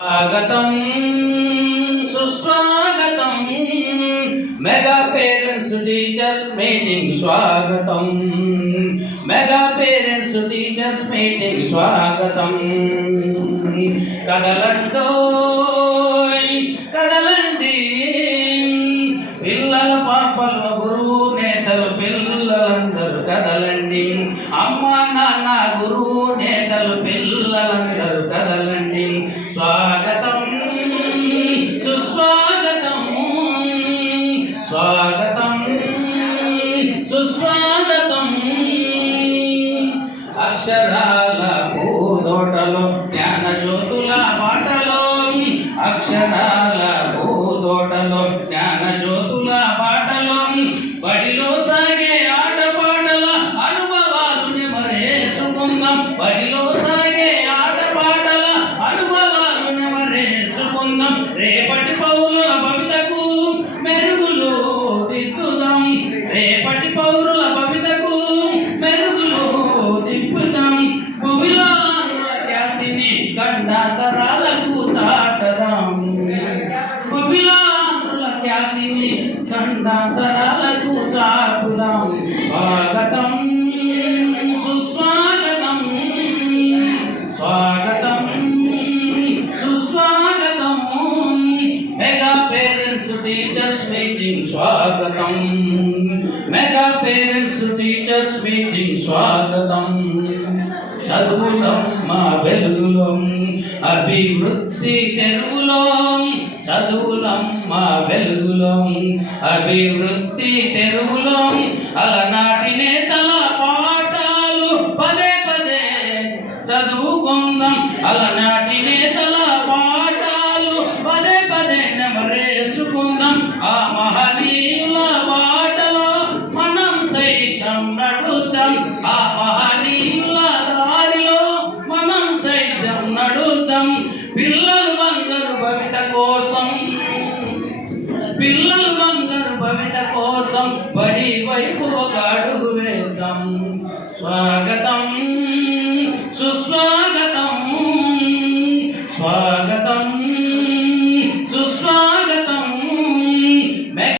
స్వాగతం సుస్వాగతం mega parents teachers meeting స్వాగతం మెగా పేరెంట్స్ టీచర్స్ మీటింగ్ స్వాగతం కదలండోయ్ కదలండి పిల్లల పాపల గురువు నేతలు పిల్లలందరూ కదలండి అమ్మ నాన్న గురువు నేతలు పిల్లలందరూ కదలండి స్వాగతం సుస్వాగతం స్వాగతం సుస్వాగతం అక్షరాల పూదోటలో జ్ఞాన జ్యోతుల బాటలో అక్షరాల పూదోటలో జ్ఞాన జ్యోతుల బాటలో బడిలో సాగే ఆటపాటల అనుభవాలు నెమరేసుకుందాం బడిలో సాగే ఆటపాటల అనుభవాలు నెమరేసుకుందాం రేపటి పౌరుల భవితకు మెరుగులు దిద్దుదాం రేపటి పౌరుల భవితకు మెరుగులు దిద్దుదాం భూమిలో ఖ్యాతిని గండాంతరాలకు చాటదాం భూమిలో ఖ్యాతిని గండాంతరాలకు చాటుదాం స్వాగతం సుస్వాగతం స్వాగతం సుస్వాగతం మెగా పేరెంట్స్ టీచర్స్ మీటింగ్ స్వాగతం మెగా పేరెంట్స్ టీచర్స్ మీటింగ్ స్వాగతం చదువులం మా వెలుగులో అభివృద్ధి తెరువులో చదువులం మా వెలుగులో అభివృద్ధి తెరువులో అలనాటి నేతల పాఠాలు పదే పదే చదువుకుందాం అలనాటి నేతల పాఠాలు పదే పదే నెమరేసుకుందాం ఆ మహనీయుల బాటలో మనం సైతం నడుద్దాం ఆ మహనీయుల దారిలో మనం సైతం నడుద్దాం పిల్లలు అందరూ భవిత కోసం పిల్లలు అందరూ భవిత కోసం బడి వైపు ఒక అడుగు వేద్దాం స్వాగతం